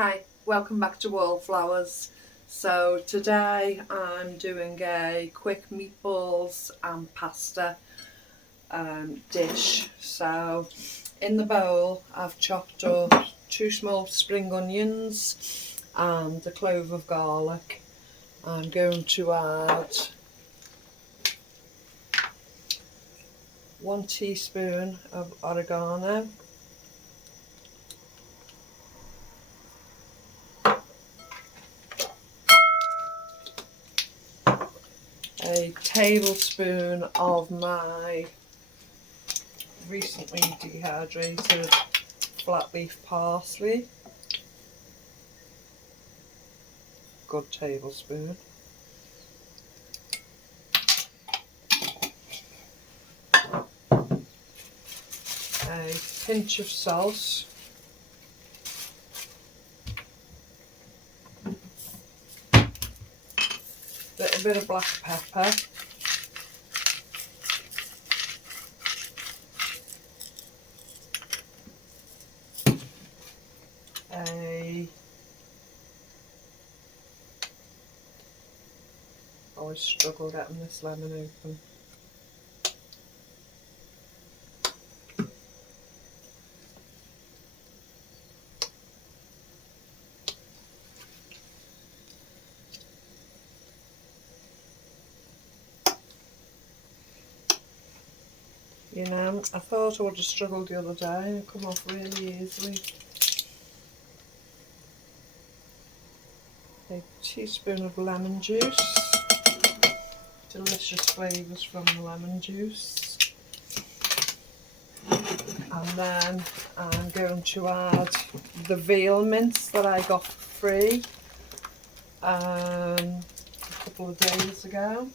Hi, welcome back to Wallflowers. So today I'm doing a quick meatballs and pasta dish. So in the bowl I've chopped up 2 small spring onions and a clove of garlic. I'm going to add 1 teaspoon of oregano, a tablespoon of my recently dehydrated flat leaf parsley, good tablespoon, a pinch of salt, little bit of black pepper, a always struggle getting this lemon open. You know, I thought I would have struggled the other day and come off really easily. A teaspoon of lemon juice, delicious flavours from the lemon juice. And then I'm going to add the veal mince that I got for free a couple of days ago.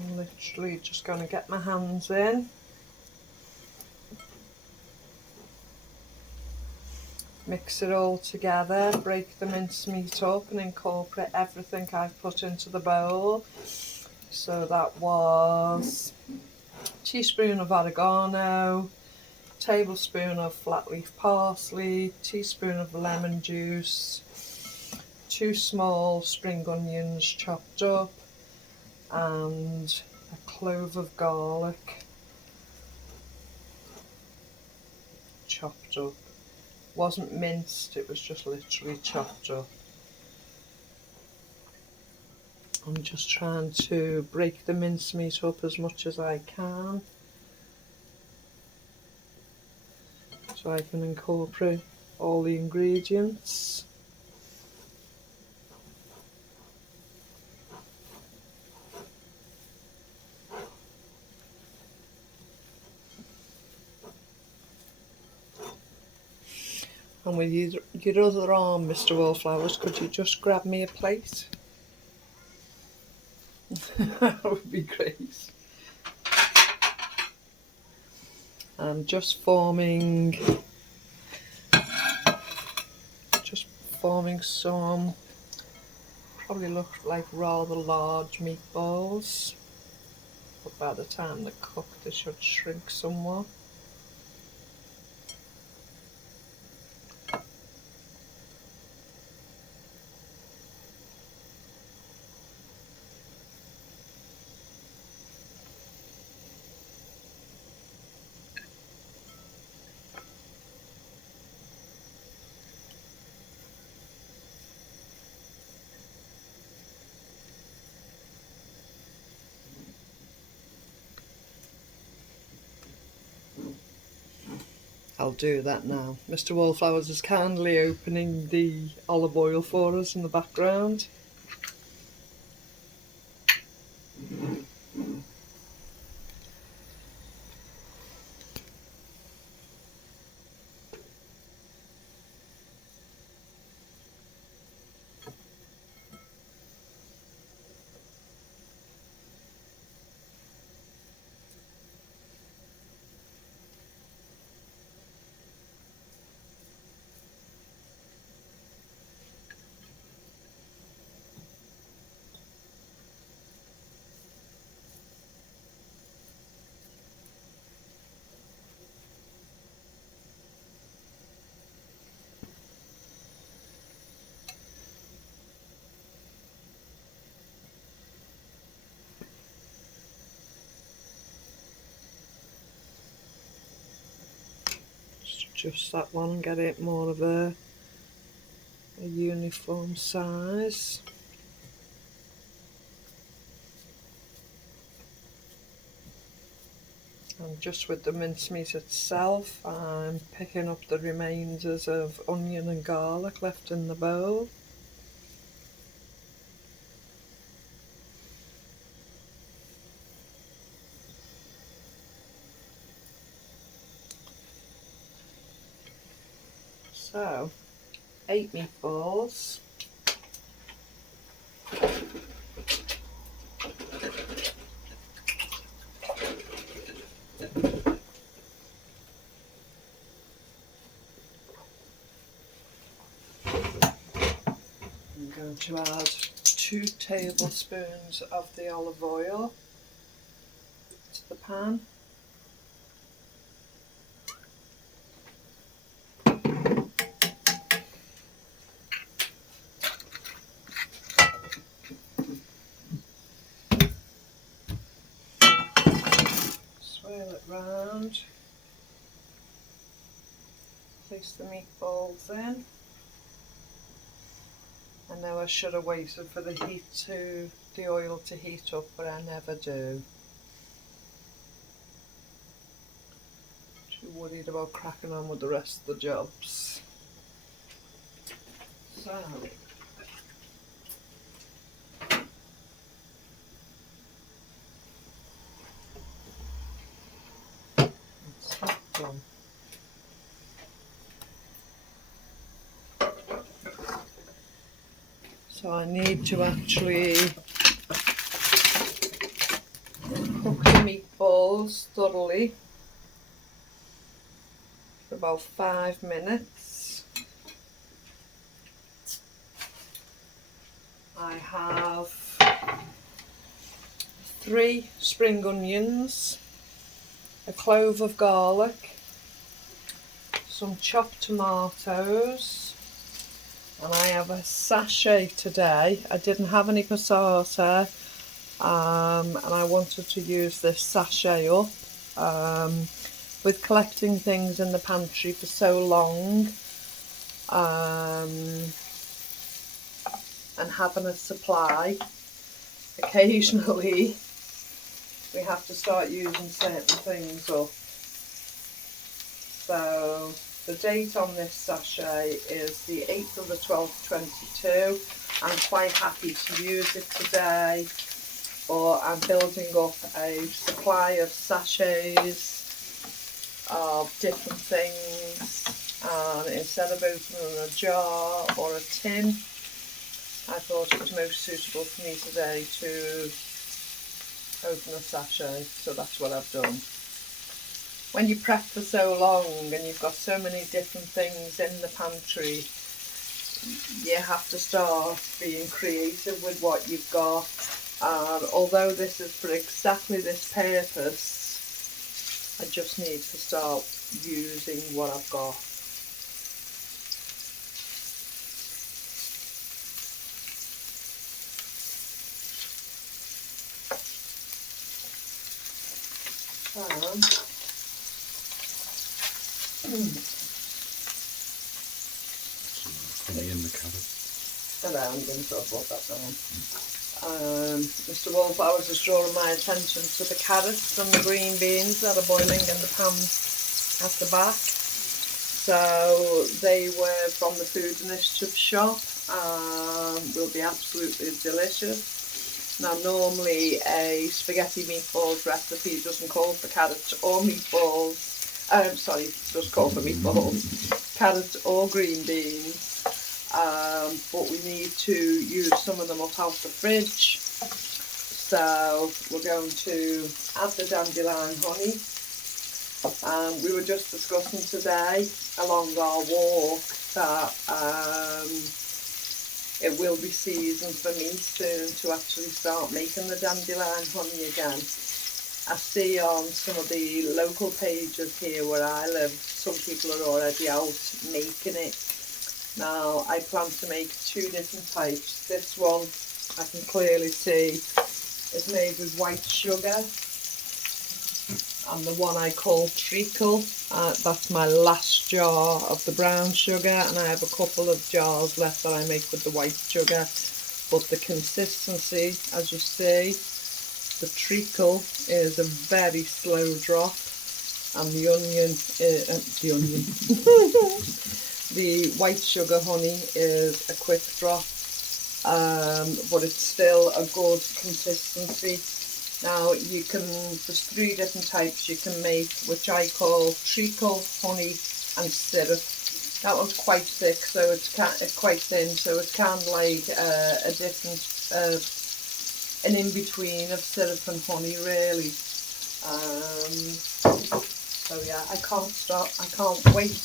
I'm literally just going to get my hands in, mix it all together, break the mincemeat up and incorporate everything I've put into the bowl. So that was a teaspoon of oregano, tablespoon of flat leaf parsley, teaspoon of lemon juice, 2 small spring onions chopped up, and a clove of garlic chopped up. Wasn't minced, it was just literally chopped up. I'm just trying to break the mincemeat up as much as I can so I can incorporate all the ingredients. And with your other arm, Mr. Wallflowers, could you just grab me a plate? That would be great. I'm just forming some, probably look like rather large meatballs, but by the time they're cooked they should shrink somewhat. I'll do that now. Mr. Wallflowers is kindly opening the olive oil for us in the background. adjust that one and get it more of a uniform size. And just with the mincemeat itself, I'm picking up the remainders of onion and garlic left in the bowl. So, 8 meatballs. I'm going to add 2 tablespoons of the olive oil to the pan. Swirl it round. Place the meatballs in. I know I should have waited for the oil to heat up, but I never do. Too worried about cracking on with the rest of the jobs. So, that's that done. So I need to actually cook the meatballs thoroughly for about 5 minutes. I have 3 spring onions, a clove of garlic, some chopped tomatoes, and I have a sachet today. I didn't have any passata, and I wanted to use this sachet up. With collecting things in the pantry for so long, and having a supply, occasionally we have to start using certain things up. So the date on this sachet is the 8th of the 12th, 22. I'm quite happy to use it today, but I'm building up a supply of sachets of different things, and instead of opening a jar or a tin, I thought it was most suitable for me today to open a sachet, so that's what I've done. When you prep for so long and you've got so many different things in the pantry, you have to start being creative with what you've got. Although this is for exactly this purpose, I just need to start using what I've got. In the carrot. I'm going to put that down. Mr. Wallflowers is drawing my attention to the carrots and the green beans that are boiling in the pan at the back. So they were from the Food Initiative shop. Will be absolutely delicious. Now normally a spaghetti meatballs recipe doesn't call for carrots or meatballs. Sorry, it does call for meatballs, carrots or green beans. But we need to use some of them up out the fridge. So we're going to add the dandelion honey. We were just discussing today along our walk that it will be season for me soon to actually start making the dandelion honey again. I see on some of the local pages here where I live, some people are already out making it. Now I plan to make 2 different types. This one I can clearly see is made with white sugar, and the one I call treacle That's my last jar of the brown sugar, and I have a couple of jars left that I make with the white sugar. But the consistency, as you see, the treacle is a very slow drop, and the onion, the white sugar honey is a quick drop, but it's still a good consistency. Now you can, there's 3 different types you can make, which I call treacle, honey and syrup. That one's quite thick, so it's quite thin, so it's kind of like a different, an in-between of syrup and honey really. So yeah, I can't wait to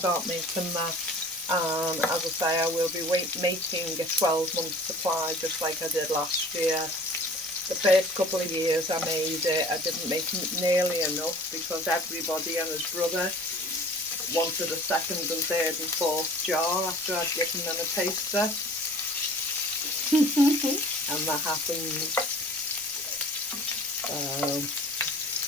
start making that. And as I say, I will be making a 12-month supply just like I did last year. The first couple of years I made it, I didn't make nearly enough because everybody and his brother wanted a 2nd and 3rd and 4th jar after I'd given them a taster. And that happened.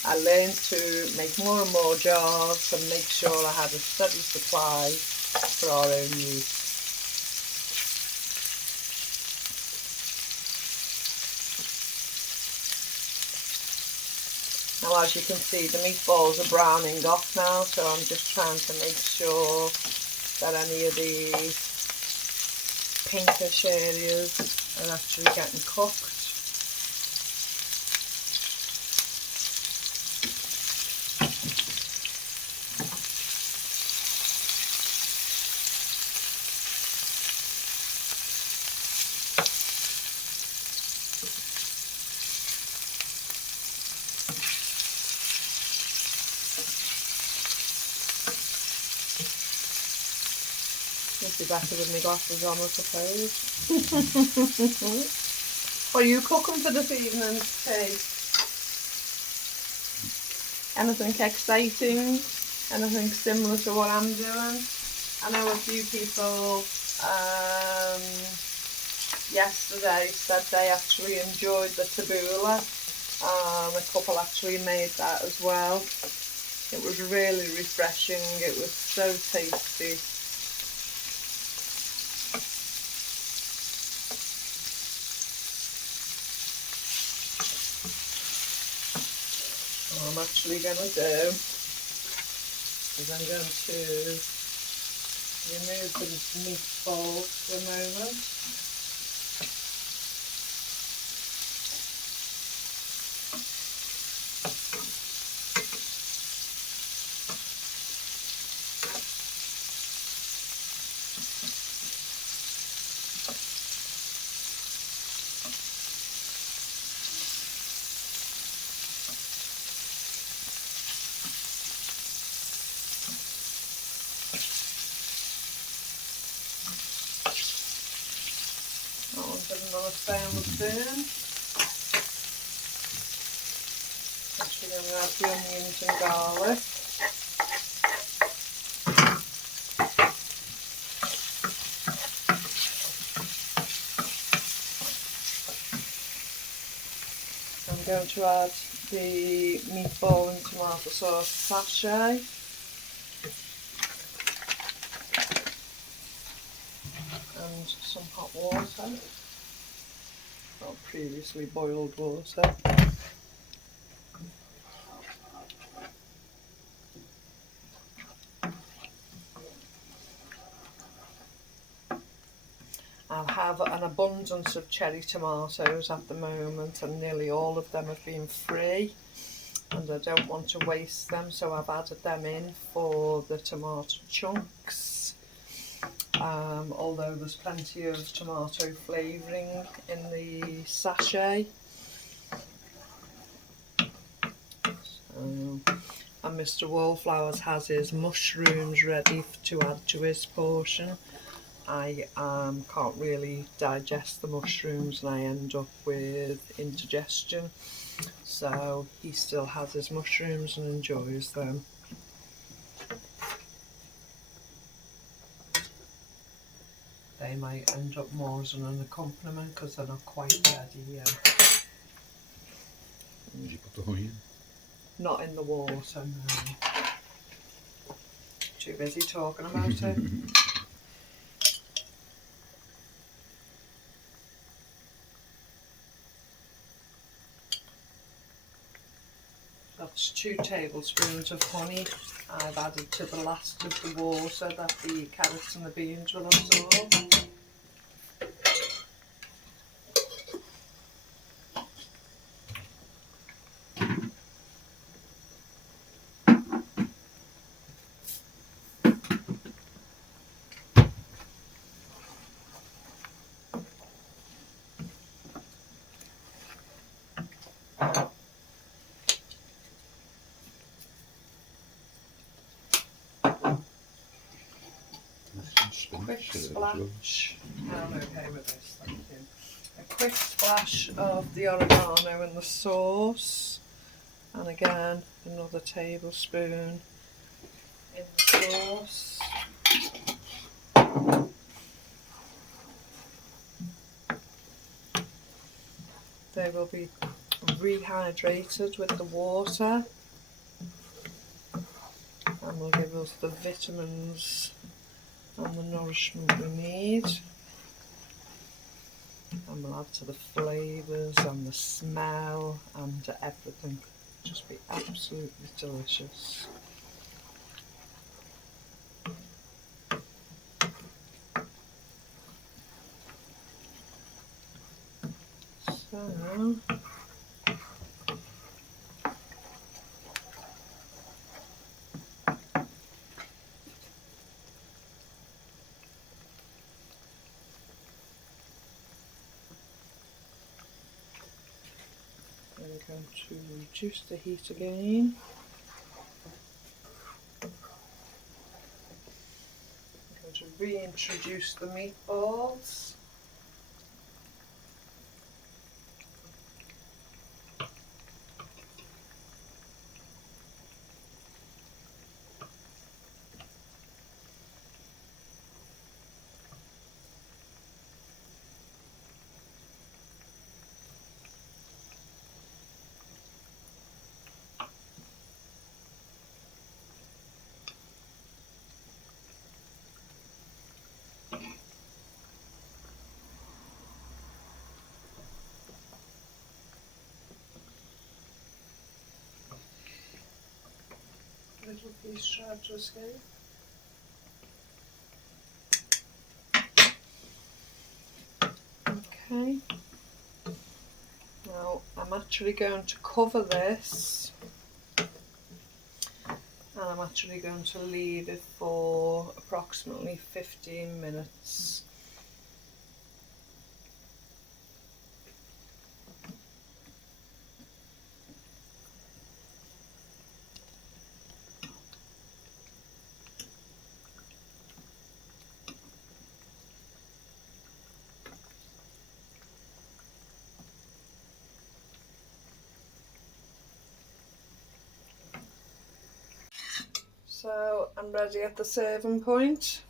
I learned to make more and more jars and make sure I had a steady supply for our own use. Now, as you can see, the meatballs are browning off now, so I'm just trying to make sure that any of the pinkish areas are actually getting cooked. It'd be better with my glasses on, I suppose. What are you cooking for this evening, Kate? Anything exciting? Anything similar to what I'm doing? I know a few people yesterday said they actually enjoyed the tabbouleh. A couple actually made that as well. It was really refreshing. It was so tasty. What I'm actually going to do is I'm going to remove the meatballs for a moment. Another stainless spoon. Actually going to add the onions and garlic. I'm going to add the meatball and tomato sauce sachet. And some hot water. Or previously boiled water. I have an abundance of cherry tomatoes at the moment, and nearly all of them have been free, and I don't want to waste them, so I've added them in for the tomato chunks. Although there's plenty of tomato flavouring in the sachet. And Mr. Wallflowers has his mushrooms ready to add to his portion. I can't really digest the mushrooms and I end up with indigestion, so he still has his mushrooms and enjoys them. They might end up more as an accompaniment because they're not quite ready yet. Did you put the honey in? Not in the water, no. Too busy talking about it. That's 2 tablespoons of honey I've added to the last of the water that the carrots and the beans will absorb. Quick splash. I'm okay with this, thank you. A quick splash of the oregano in the sauce, and again another tablespoon in the sauce. They will be rehydrated with the water and will give us the vitamins and the nourishment we need, and we'll add to the flavours and the smell and to everything. Just be absolutely delicious. So we're going to reduce the heat again. I'm going to reintroduce the meatballs. Little piece tried to escape. Okay, now I'm actually going to cover this, and I'm actually going to leave it for approximately 15 minutes. So I'm ready at the serving point.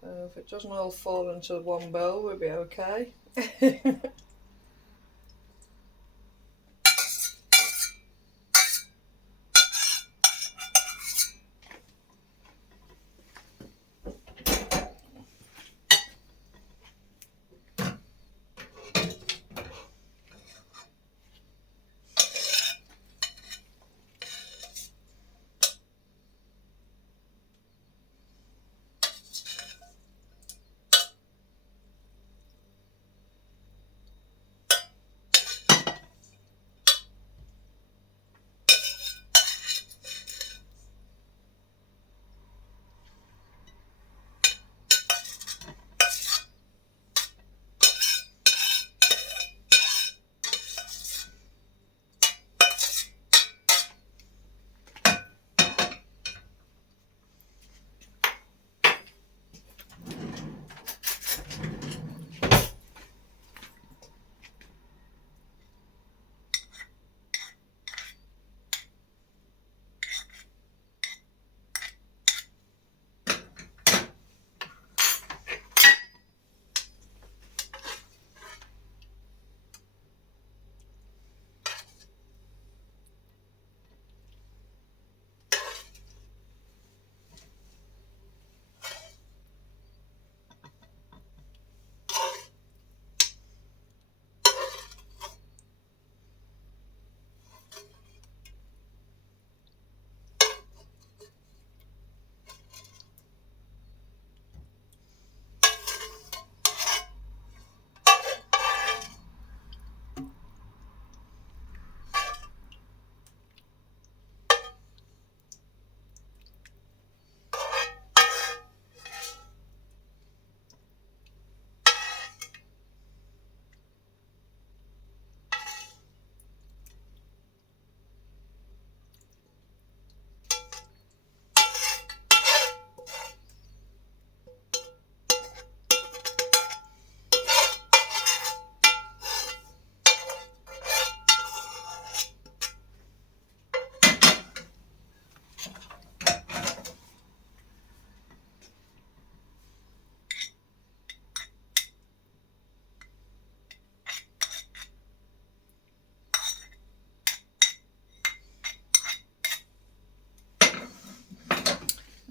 So if it doesn't all fall into one bowl, we'll be okay.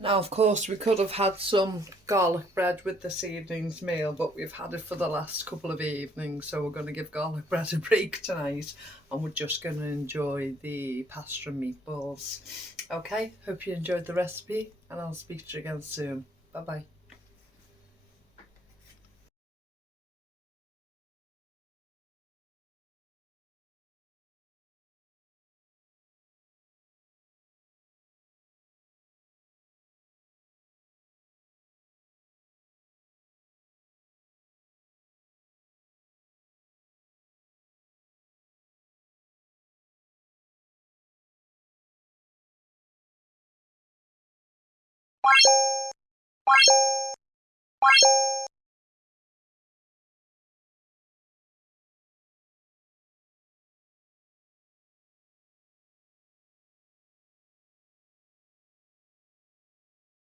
Now, of course, we could have had some garlic bread with this evening's meal, but we've had it for the last couple of evenings, so we're going to give garlic bread a break tonight, and we're just going to enjoy the pasta and meatballs. Okay, hope you enjoyed the recipe, and I'll speak to you again soon. Bye bye.